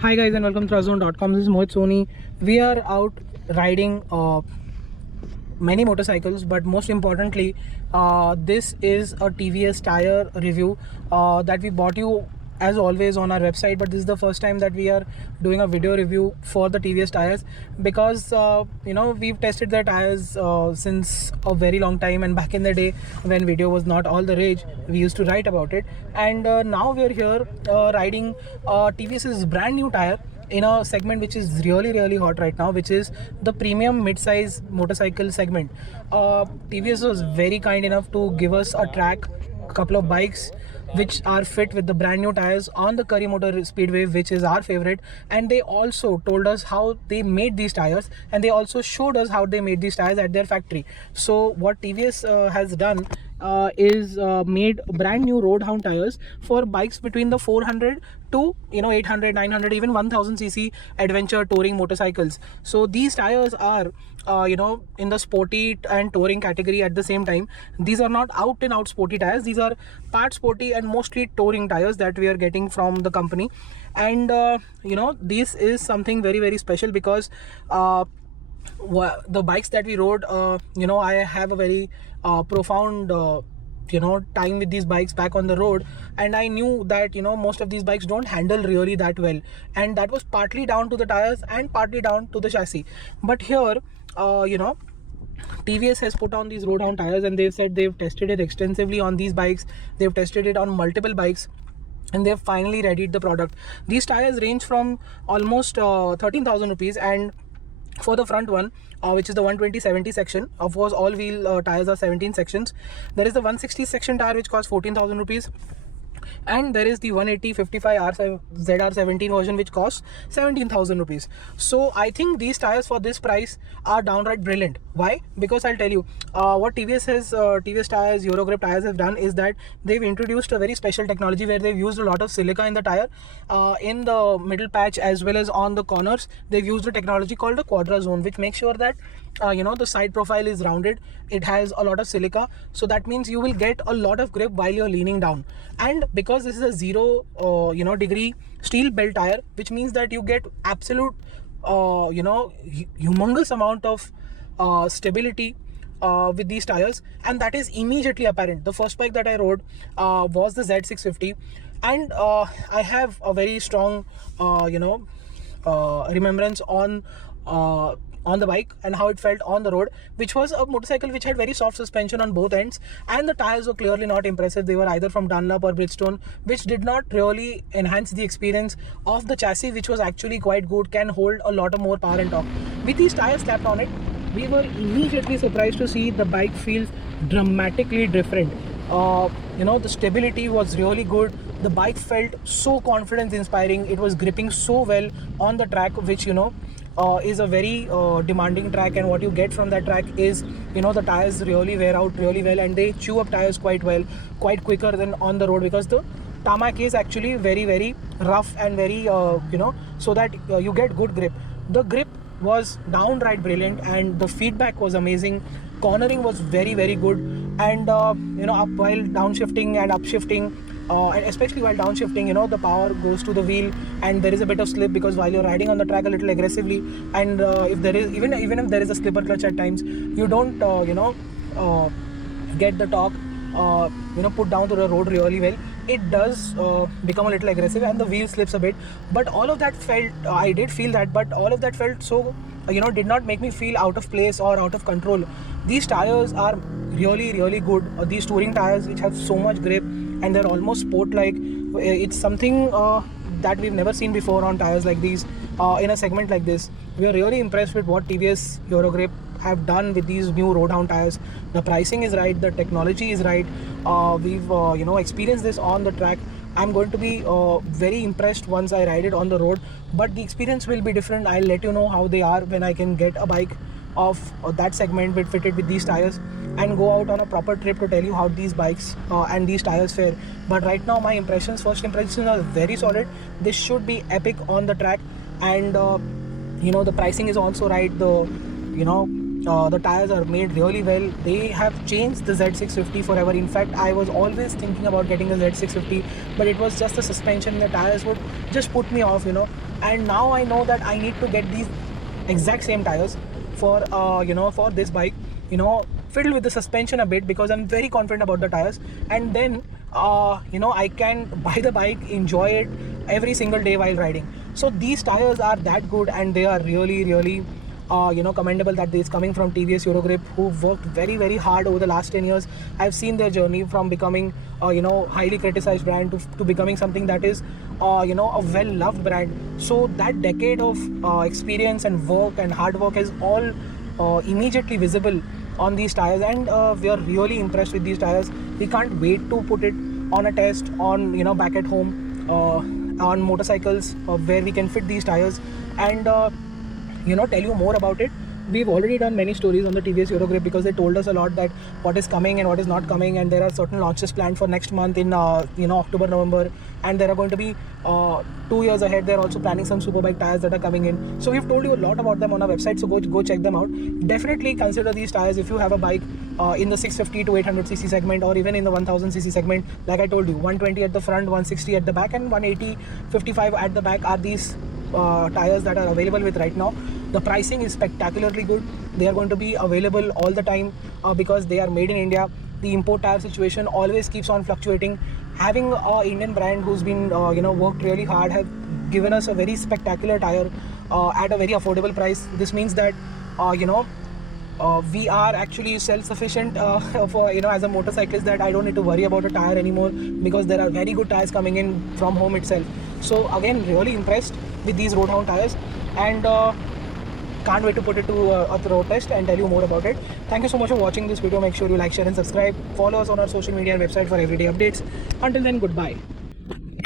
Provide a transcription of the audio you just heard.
Hi guys and welcome to Trazone.com. This is Mohit Soni. We are out riding many motorcycles, but most importantly, this is a TVS tire review that we bought you as always on our website, but this is the first time that we are doing a video review for the TVS tires because we've tested the tires since a very long time, and back in the day when video was not all the rage, we used to write about it. And now we are here riding TVS's brand new tire in a segment which is really hot right now, which is the premium mid-size motorcycle segment. TVS was very kind enough to give us a track, a couple of bikes which are fit with the brand new tires on the Curry Motor Speedway, which is our favorite. And they also told us how they made these tires, and they also showed us how they made these tires at their factory. So what TVS has done is made brand new Roadhound tires for bikes between the 400 to 800, 900, even 1000 cc adventure touring motorcycles. So these tires are in the sporty and touring category at the same time. These are not out and out sporty tires, these are part sporty and mostly touring tires that we are getting from the company. And this is something very special because the bikes that we rode, I have a very profound time with these bikes back on the road, and I knew that most of these bikes don't handle really that well, and that was partly down to the tires and partly down to the chassis. But here TVS has put on these Roadhound tires, and they've said they've tested it extensively on these bikes. They've tested it on multiple bikes, and they've finally readied the product. These tires range from almost 13,000 rupees, and for the front one, which is the 120/70 section, of course all wheel tires are 17 sections. There is the 160 section tire which costs 14,000 rupees, and there is the 180/55 ZR17 version which costs 17,000 rupees. So I think these tires for this price are downright brilliant. Why? Because I'll tell you what TVS tires, Eurogrip tires have done is that they've introduced a very special technology where they've used a lot of silica in the tire, in the middle patch as well as on the corners. They've used a technology called a Quadra Zone, which makes sure that the side profile is rounded. It has a lot of silica, so that means you will get a lot of grip while you're leaning down. And because this is a 0 degree steel belt tire, which means that you get absolute humongous amount of stability with these tires, and that is immediately apparent. The first bike that I rode was the Z650, and I have a very strong remembrance on the bike and how it felt on the road, which was a motorcycle which had very soft suspension on both ends, and the tires were clearly not impressive. They were either from Dunlop or Bridgestone, which did not really enhance the experience of the chassis, which was actually quite good, can hold a lot of more power and torque. With these tires slapped on it, we were immediately surprised to see the bike feels dramatically different. The stability was really good. The bike felt so confidence inspiring. It was gripping so well on the track, which is a very demanding track, and what you get from that track is the tires really wear out really well, and they chew up tires quite well, quite quicker than on the road, because the tarmac is actually very rough and very so that you get good grip. The grip was downright brilliant, and the feedback was amazing. Cornering was very good, and up while downshifting and upshifting, and especially while downshifting, the power goes to the wheel, and there is a bit of slip because while you're riding on the track a little aggressively, and if there is even if there is a slipper clutch at times, you don't get the torque put down to the road really well. It does become a little aggressive, and the wheel slips a bit. But all of that felt, I did feel that, but all of that felt so did not make me feel out of place or out of control. These tires are really good. These touring tires which have so much grip, and they're almost sport like. It's something that we've never seen before on tires like these, in a segment like this. We are really impressed with what TVS Eurogrip have done with these new Roadhound tires. The pricing is right, the technology is right. We've experienced this on the track. I'm going to be very impressed once I ride it on the road, but the experience will be different. I'll let you know how they are when I can get a bike of that segment fitted with these tires and go out on a proper trip to tell you how these bikes and these tires fare. But right now my first impressions are very solid. This should be epic on the track, and the pricing is also right. The tires are made really well. They have changed the Z650 forever. In fact, I was always thinking about getting a Z650, but it was just the suspension. The tires would just put me off, and now I know that I need to get these exact same tires for for this bike, fiddle with the suspension a bit because I'm very confident about the tires, and then I can buy the bike, enjoy it every single day while riding. So these tires are that good, and they are really commendable that it's coming from TVS Eurogrip, who worked very hard over the last 10 years. I've seen their journey from becoming highly criticized brand to becoming something that is a well loved brand. So that decade of experience and work and hard work is all immediately visible on these tires, and we are really impressed with these tires. We can't wait to put it on a test on back at home on motorcycles where we can fit these tires and tell you more about it. We've already done many stories on the TVS Eurogrip because they told us a lot that what is coming and what is not coming, and there are certain launches planned for next month in October, November, and there are going to be 2 years ahead. They're also planning some superbike tires that are coming in. So we've told you a lot about them on our website, so go check them out. Definitely consider these tires if you have a bike in the 650 to 800cc segment, or even in the 1000cc segment. Like I told you, 120 at the front, 160 at the back, and 180 55 at the back are these tires that are available with right now. The pricing is spectacularly good. They are going to be available all the time because they are made in India. The import tire situation always keeps on fluctuating. Having an Indian brand who's been worked really hard have given us a very spectacular tire at a very affordable price. This means that we are actually self-sufficient for as a motorcyclist, that I don't need to worry about a tire anymore because there are very good tires coming in from home itself. So again, really impressed with these Roadhound tires, and can't wait to put it to a road test and tell you more about it. Thank you so much for watching this video. Make sure you like, share and subscribe. Follow us on our social media and website for everyday updates. Until then, goodbye.